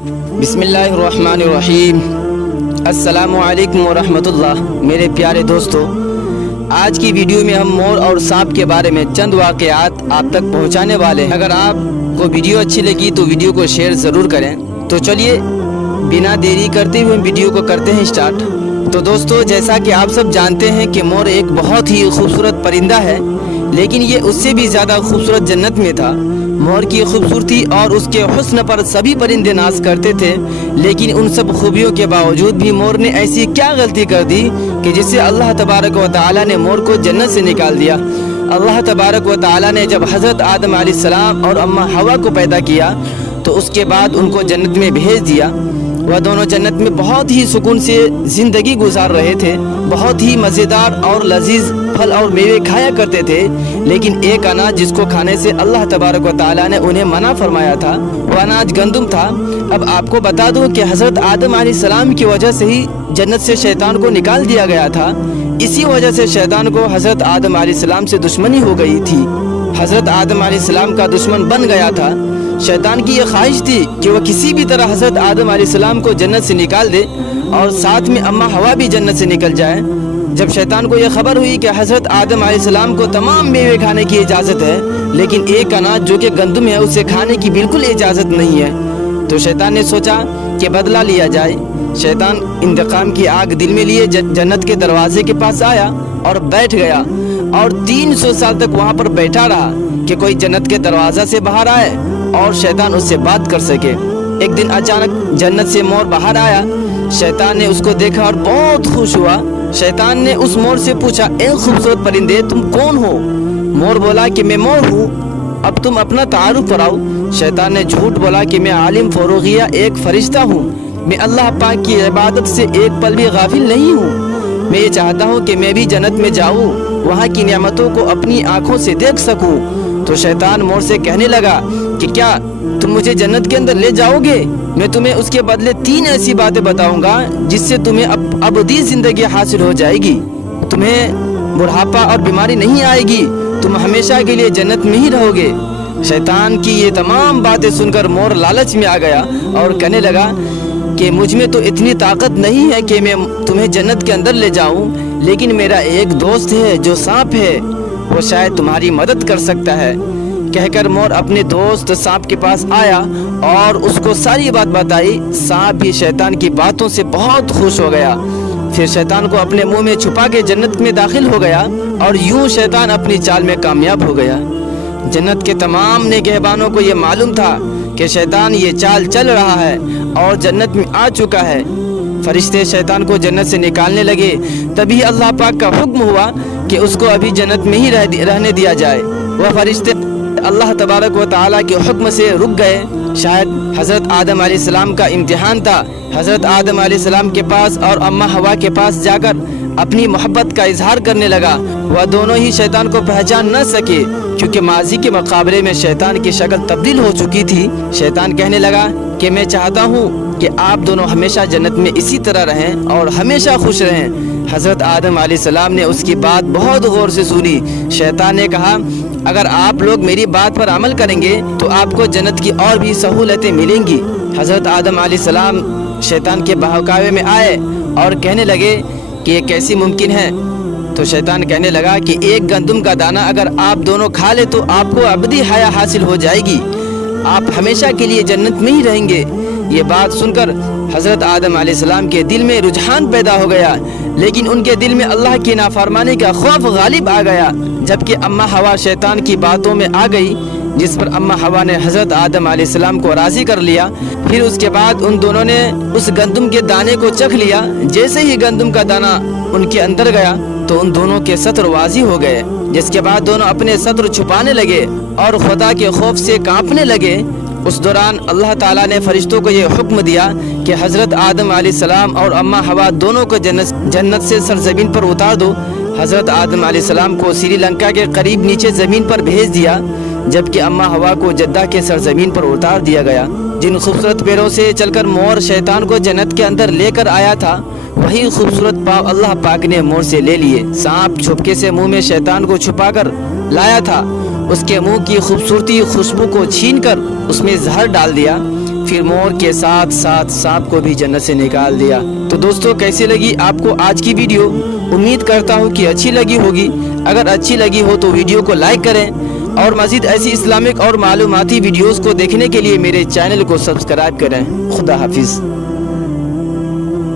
बिस्मिल्लाहिर्रहमानिर्रहीम। अस्सलामु अलैकुम वरहमतुल्लाह। मेरे प्यारे दोस्तों, आज की वीडियो में हम मोर और सांप के बारे में चंद वाक़यात आप तक पहुंचाने वाले हैं। अगर आपको वीडियो अच्छी लगी तो वीडियो को शेयर ज़रूर करें। तो चलिए बिना देरी करते हुए वीडियो को करते हैं स्टार्ट। तो दोस्तों, जैसा कि आप सब जानते हैं कि मोर एक बहुत ही खूबसूरत परिंदा है, लेकिन ये उससे भी ज़्यादा खूबसूरत जन्नत में था। मोर की खूबसूरती और उसके हुस्न पर सभी परिंदे नाज करते थे, लेकिन उन सब खूबियों के बावजूद भी मोर ने ऐसी क्या गलती कर दी कि जिससे अल्लाह तबारक व तआला ने मोर को जन्नत से निकाल दिया। अल्लाह तबारक व तआला ने जब हज़रत आदम अलैहिस्सलाम और अम्मा हवा को पैदा किया तो उसके बाद उनको जन्नत में भेज दिया। वह दोनों जन्नत में बहुत ही सुकून से ज़िंदगी गुजार रहे थे। बहुत ही मज़ेदार और लजीज फल और मेवे खाया करते थे, लेकिन एक अनाज जिसको खाने से अल्लाह तबारक व तआला ने उन्हें मना फरमाया था, वह अनाज गंदुम था। अब आपको बता दूं कि हज़रत आदम अलैहिस्सलाम की वजह से ही जन्नत से शैतान को निकाल दिया गया था। इसी वजह से शैतान को हज़रत आदम अलैहिस्सलाम से दुश्मनी हो गई थी। हज़रत आदम अलैहिस्सलाम का दुश्मन बन गया था। शैतान की ये ख्वाहिश थी कि वह किसी भी तरह हज़रत आदम अलैहिस्सलाम को जन्नत से निकाल दे और साथ में अम्मा हवा भी जन्नत से निकल जाए। जब शैतान को यह खबर हुई कि हज़रत आदम अलैहिस्सलाम को तमाम मेवे खाने की इजाज़त है, लेकिन एक अनाज जो कि गंदुम है उसे खाने की बिल्कुल इजाज़त नहीं है, तो शैतान ने सोचा कि बदला लिया जाए। शैतान इंतकाम की आग दिल में लिए जन्नत के दरवाजे के पास आया और बैठ गया और 300 साल तक वहाँ पर बैठा रहा कि कोई जन्नत के दरवाज़ा से बाहर आए और शैतान उससे बात कर सके। एक दिन अचानक जन्नत से मोर बाहर आया। शैतान ने उसको देखा और बहुत खुश हुआ। शैतान ने उस मोर से पूछा, ए खूबसूरत परिंदे, तुम कौन हो? मोर बोला कि मैं मोर हूँ, अब तुम अपना तारुफ कराओ। शैतान ने झूठ बोला कि मैं आलिम फरोगिया एक फरिश्ता हूँ, मैं अल्लाह पाक की इबादत से एक पल भी गाफिल नहीं हूँ। मैं ये चाहता हूँ कि मैं भी जन्नत में जाऊँ, वहाँ की नेमतों को अपनी आँखों से देख सकूँ। तो शैतान मोर से कहने लगा कि क्या तुम मुझे जन्नत के अंदर ले जाओगे? मैं तुम्हें उसके बदले 3 ऐसी बातें बताऊंगा जिससे तुम्हें अबदी जिंदगी हासिल हो जाएगी। तुम्हें बुढ़ापा और बीमारी नहीं आएगी, तुम हमेशा के लिए जन्नत में ही रहोगे। शैतान की ये तमाम बातें सुनकर मोर लालच में आ गया और कहने लगा कि मुझ में तो इतनी ताकत नहीं है कि मैं तुम्हें जन्नत के अंदर ले जाऊं, लेकिन मेरा एक दोस्त है जो सांप है, वो शायद तुम्हारी मदद कर सकता है। कहकर मोर अपने दोस्त सांप के पास आया और उसको सारी बात बताई। सांप भी शैतान की बातों से बहुत खुश हो गया। फिर शैतान को अपने मुंह में छुपा के जन्नत में दाखिल हो गया और यूं शैतान अपनी चाल में कामयाब हो गया। जन्नत के तमाम निगहबानों को ये मालूम था कि शैतान ये चाल चल रहा है और जन्नत में आ चुका है। फरिश्ते शैतान को जन्नत से निकालने लगे। तभी अल्लाह पाक का हुक्म हुआ कि उसको अभी जन्नत में ही रहने दिया जाए। वह फरिश्ते अल्लाह तबारक व तआला के हुक्म से रुक गए। शायद हज़रत आदम अलैहिस्सलाम का इम्तिहान था। हज़रत आदम अलैहिस्सलाम के पास और अम्मा हवा के पास जाकर अपनी मोहब्बत का इजहार करने लगा। वह दोनों ही शैतान को पहचान न सके, क्योंकि माजी के मुकाबले में शैतान की शक्ल तब्दील हो चुकी थी। शैतान कहने लगा कि मैं चाहता हूँ कि आप दोनों हमेशा जन्नत में इसी तरह रहें और हमेशा खुश रहें। हज़रत आदम अलैहिस्सलाम ने उसकी बात बहुत गौर से सुनी। शैतान ने कहा, अगर आप लोग मेरी बात पर अमल करेंगे तो आपको जन्नत की और भी सहूलतें मिलेंगी। हज़रत आदम अलैहिस्सलाम शैतान के बहकावे में आए और कहने लगे कि ये कैसी मुमकिन है। तो शैतान कहने लगा कि एक गंदुम का दाना अगर आप दोनों खा ले तो आपको अबदी हया हासिल हो जाएगी, आप हमेशा के लिए जन्नत में ही रहेंगे। ये बात सुनकर हज़रत आदम अलैहिस्सलाम के दिल में रुझान पैदा हो गया, लेकिन उनके दिल में अल्लाह की नाफरमानी का खौफ गालिब आ गया। जबकि अम्मा हवा शैतान की बातों में आ गई, जिस पर अम्मा हवा ने हज़रत आदम अलैहिस्सलाम को राज़ी कर लिया। फिर उसके बाद उन दोनों ने उस गंदुम के दाने को चख लिया। जैसे ही गंदुम का दाना उनके अंदर गया तो उन दोनों के सत्र वाजी हो गए, जिसके बाद दोनों अपने सत्र छुपाने लगे और खुदा के खौफ से कांपने लगे। उस दौरान अल्लाह ताला ने फरिश्तों को ये हुक्म दिया कि हज़रत आदम अलैहिस्सलाम और अम्मा हवा दोनों को जन्नत से सरजमीन पर उतार दो। हज़रत आदम अलैहिस्सलाम को श्रीलंका के करीब नीचे ज़मीन पर भेज दिया, जबकि अम्मा हवा को जद्दा के सरजमीन पर उतार दिया गया। जिन खूबसूरत पैरों से चलकर मोर शैतान को जन्नत के अंदर लेकर आया था, वही खूबसूरत पाँव अल्लाह पाक ने मोर से ले लिए। सांप छुपके से मुंह में शैतान को छुपाकर लाया था। उसके मुंह की खूबसूरती खुशबू को छीनकर उसमें जहर डाल दिया। پھر مور کے ساتھ ساتھ سانپ کو بھی جنت سے نکال دیا۔ تو دوستو کیسی لگی آپ کو آج کی ویڈیو؟ امید کرتا ہوں کہ اچھی لگی ہوگی۔ اگر اچھی لگی ہو تو ویڈیو کو لائک کریں اور مزید ایسی اسلامک اور معلوماتی ویڈیوز کو دیکھنے کے لیے میرے چینل کو سبسکرائب کریں۔ خدا حافظ۔